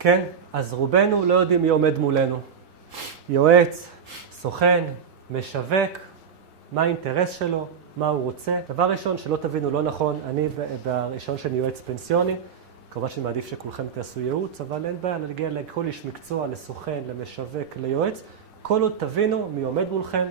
כן, אז רובנו לא יודעים מי עומד מולנו. יועץ, סוכן, משווק, מה האינטרס שלו, מה הוא רוצה. דבר ראשון, שלא תבינו לא נכון, אני בראשון שאני יועץ פנסיוני, כמובן שאני מעדיף שכולכם תעשו ייעוץ, אבל אין בעיה, נגיע לכל איש מקצוע, לסוכן, למשווק, ליועץ. כל עוד תבינו מי עומד מולכם,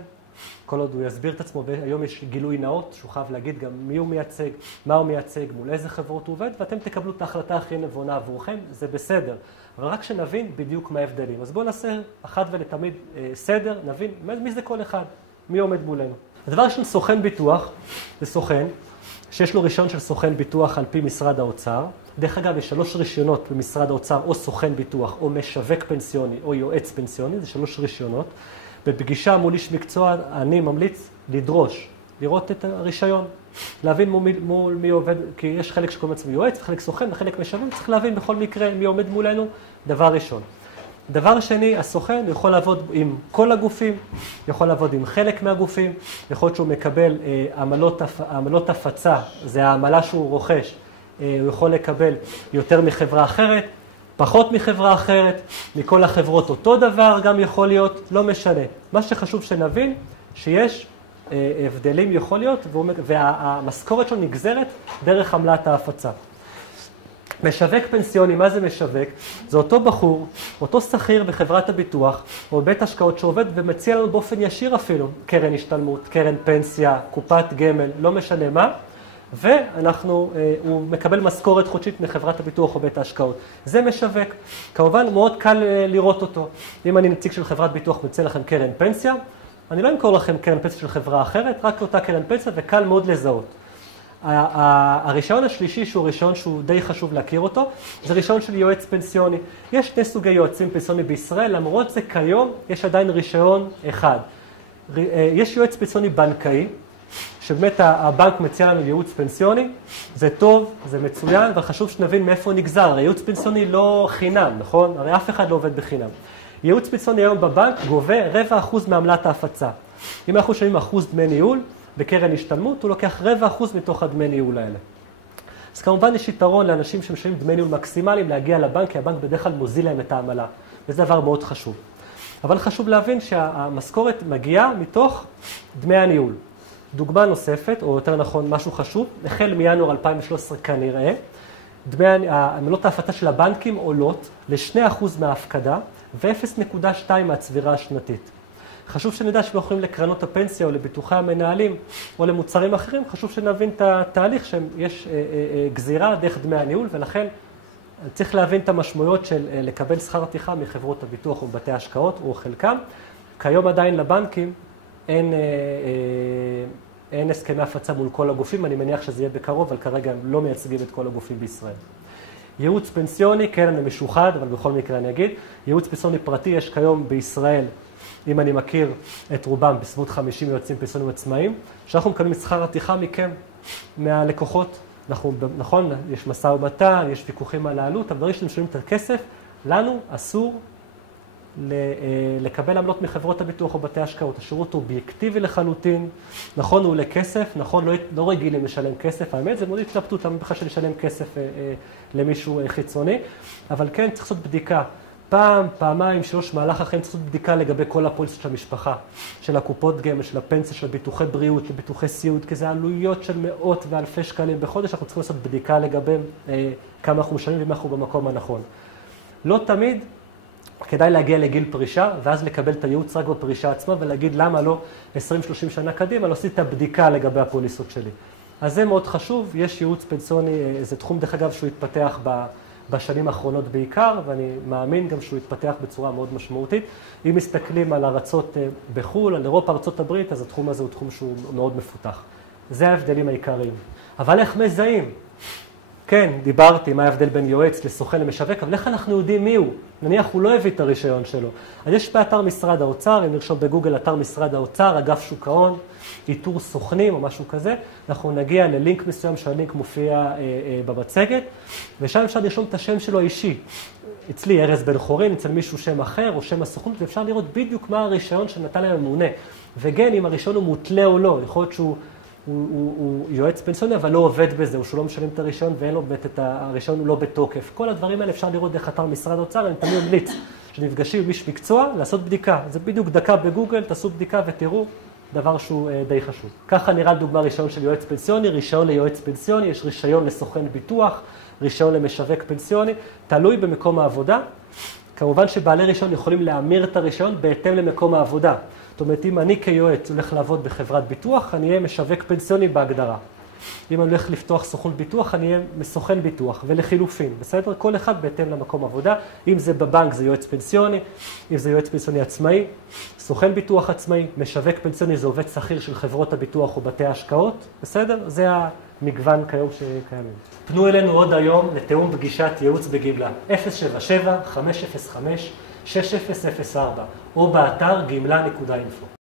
כל עוד הוא יסביר את עצמו, והיום יש גילוי נאות, שהוא חייב להגיד גם מי הוא מייצג, מה הוא מייצג, מול איזה חברות הוא עובד, ואתם תקבלו את ההחלטה הכי נבונה עבורכם, זה בסדר. אבל רק שנבין בדיוק מה ההבדלים. אז בואו נעשה אחת ולתמיד סדר, נבין מי זה כל אחד, מי עומד מולנו. הדבר ראשון, סוכן ביטוח, זה סוכן שיש לו רישיון של סוכן ביטוח על פי משרד האוצר. דרך אגב, יש 3 רישיונות במשרד האוצר, או סוכן ביטוח, או משווק פנסיוני, או יועץ פנסיוני, זה 3 רישיונות. בפגישה מול איש מקצוע, אני ממליץ לדרוש, לראות את הרישיון, להבין מול מי עובד, כי יש חלק שקוראים לעצמו יועץ, וחלק סוכן, וחלק משווק, צריך להבין בכל מקרה מי עומד מולנו, דבר ראשון. דבר שני, הסוכן יכול לעבוד עם כל הגופים, יכול לעבוד עם חלק מהגופים, יכול להיות שהוא מקבל עמלות הפצה, זה העמלה שהוא רוכש, הוא יכול לקבל יותר מחברה אחרת, פחות מחברה אחרת, מכל החברות אותו דבר גם יכול להיות, לא משנה. מה שחשוב שנבין, שיש הבדלים יכול להיות, והמשכורת שלו נגזרת דרך עמלת ההפצה. משווק פנסיוני, מה זה משווק? זה אותו בחור, אותו שכיר בחברת הביטוח, או בית השקעות שעובד ומציע לנו באופן ישיר אפילו, קרן השתלמות, קרן פנסיה, קופת גמל, לא משנה מה. הוא מקבל משכורת חודשית מחברת הביטוח או בית ההשקעות. זה משווק. כמובן, מאוד קל לראות אותו. אם אני נציג של חברת ביטוח מציע לכם קרן פנסיה, אני לא אמכור לכם קרן פנסיה של חברה אחרת, רק אותה קרן פנסיה, וקל מאוד לזהות. הרישיון השלישי, שהוא רישיון שהוא די חשוב להכיר אותו, זה רישיון של יועץ פנסיוני. יש 2 סוגי יועצים פנסיוניים בישראל, למרות זה כיום יש עדיין רישיון אחד. יש יועץ פנסיוני בנקאי, שבאמת הבנק מציע לנו ייעוץ פנסיוני, זה טוב, זה מצוין, אבל חשוב שנבין מאיפה נגזר. הרי ייעוץ פנסיוני לא חינם, נכון? הרי אף אחד לא עובד בחינם. ייעוץ פנסיוני היום בבנק גובה 0.25% מעמלת ההפצה. אם אנחנו שומעים 1% דמי ניהול, בקרן השתלמות הוא לוקח 0.25% מתוך הדמי ניהול האלה. אז כמובן יש יתרון לאנשים שמשלמים דמי ניהול מקסימליים להגיע לבנק, כי הבנק בדרך כלל מוזיל להם את העמלה. וזה דבר מאוד חשוב. אבל חשוב להבין שהמשכורת מגיעה מתוך דמי הניהול. דוגמה נוספת, או יותר נכון משהו חשוב, החל מינואר 2013 כנראה, עמלות ההפצה של הבנקים עולות ל2% מההפקדה ו0.2 מהצבירה השנתית. חשוב שנדע שלא יכולים לקרנות הפנסיה או לביטוחי המנהלים או למוצרים אחרים, חשוב שנבין את התהליך שיש גזירה דרך דמי הניהול, ולכן צריך להבין את המשמעויות של לקבל שכר טרחה מחברות הביטוח או בתי השקעות או חלקם. כיום עדיין לבנקים אין הסכמי הפצה מול כל הגופים, אני מניח שזה יהיה בקרוב, אבל כרגע הם לא מייצגים את כל הגופים בישראל. ייעוץ פנסיוני, כן, אני משוחד, אבל בכל מקרה אני אגיד, ייעוץ פנסיוני פרטי יש כיום בישראל, אם אני מכיר את רובם, בסביבות 50 יועצים פנסיוניים עצמאיים, שאנחנו מקבלים את שכר הטרחה מכם, מהלקוחות. נכון, יש משא ומתן, יש ויכוחים על העלות, אבל ברגע שאתם משלמים את הכסף, לנו אסור לקבל עמלות מחברות הביטוח או בתי השקעות. השירות הוא אובייקטיבי לחלוטין, נכון, הוא לכסף, נכון, לא רגילים לשלם כסף, האמת, זה מאוד התלבטות, למה בכלל לשלם כסף למישהו חיצוני, אבל כן, צריך לעשות בדיקה. פעם, פעמיים, 3 מהלך אחרים, צריך לעשות בדיקה לגבי כל הפוליסות של המשפחה, של הקופות גמל, של הפנסיה, של ביטוחי בריאות, של ביטוחי סיעוד, כי זה עלויות של מאות ואלפי שקלים בחודש, אנחנו צריכים לעשות בדיקה לגבי כמה אנחנו משלמים ואם אנחנו במקום הנכון. לא תמיד כדאי להגיע לגיל פרישה, ואז לקבל את הייעוץ רק בפרישה עצמה, ולהגיד למה לא 20-30 שנה קדימה, לא עשיתי את הבדיקה לגבי הפוליסות שלי. אז זה מאוד חשוב, יש ייעוץ פנסיוני, זה תחום דרך אגב שהוא התפתח בשנים האחרונות בעיקר, ואני מאמין גם שהוא התפתח בצורה מאוד משמעותית. אם מסתכלים על ארצות בחו"ל, על אירופה, ארצות הברית, אז התחום הזה הוא תחום שהוא מאוד מפותח. זה ההבדלים העיקריים. אבל איך מזהים? כן, דיברתי מה ההבדל בין יועץ לסוכן למשווק, אבל איך אנחנו יודעים מי הוא? נניח הוא לא הביא את הרישיון שלו. אז יש באתר משרד האוצר, אם נרשום בגוגל אתר משרד האוצר, אגף שוק ההון, איתור סוכנים או משהו כזה, אנחנו נגיע ללינק מסוים שהלינק מופיע במצגת, ושם אפשר לרשום את השם שלו האישי. אצלי ארז בן חורין, אצל מישהו שם אחר או שם הסוכנות, ואפשר לראות בדיוק מה הרישיון שנתן להם הממונה. וכן, אם הרישיון הוא מותלה או לא, יכול להיות שהוא הוא יועץ פנסיוני, אבל לא עובד בזה, הוא שהוא לא משלם את הרישיון ואין לו באמת את הרישיון, הוא לא בתוקף. כל הדברים האלה אפשר לראות דרך אתר משרד האוצר, אני תמיד ממליץ שנפגשים עם איש מקצוע, לעשות בדיקה. זה בדיוק דקה בגוגל, תעשו בדיקה ותראו, דבר שהוא די חשוב. ככה נראה דוגמה רישיון של יועץ פנסיוני, רישיון ליועץ פנסיוני, יש רישיון לסוכן ביטוח, רישיון למשווק פנסיוני, תלוי במקום העבודה. כמובן שבעלי רישיון יכולים להמיר את הרישיון בהתאם למקום העבודה. זאת אומרת, אם אני כיועץ הולך לעבוד בחברת ביטוח, אני אהיה משווק פנסיוני בהגדרה. אם אני הולך לפתוח סוכנות ביטוח, אני אהיה מסוכן ביטוח, ולחילופין, בסדר? כל אחד בהתאם למקום עבודה. אם זה בבנק זה יועץ פנסיוני, אם זה יועץ פנסיוני עצמאי, סוכן ביטוח עצמאי, משווק פנסיוני זה עובד שכיר של חברות הביטוח או בתי ההשקעות, בסדר? זה המגוון כיום שקיימים. פנו אלינו עוד היום לתיאום פגישת ייעוץ בגמלה 077-505-6004 או באתר גמלה.info.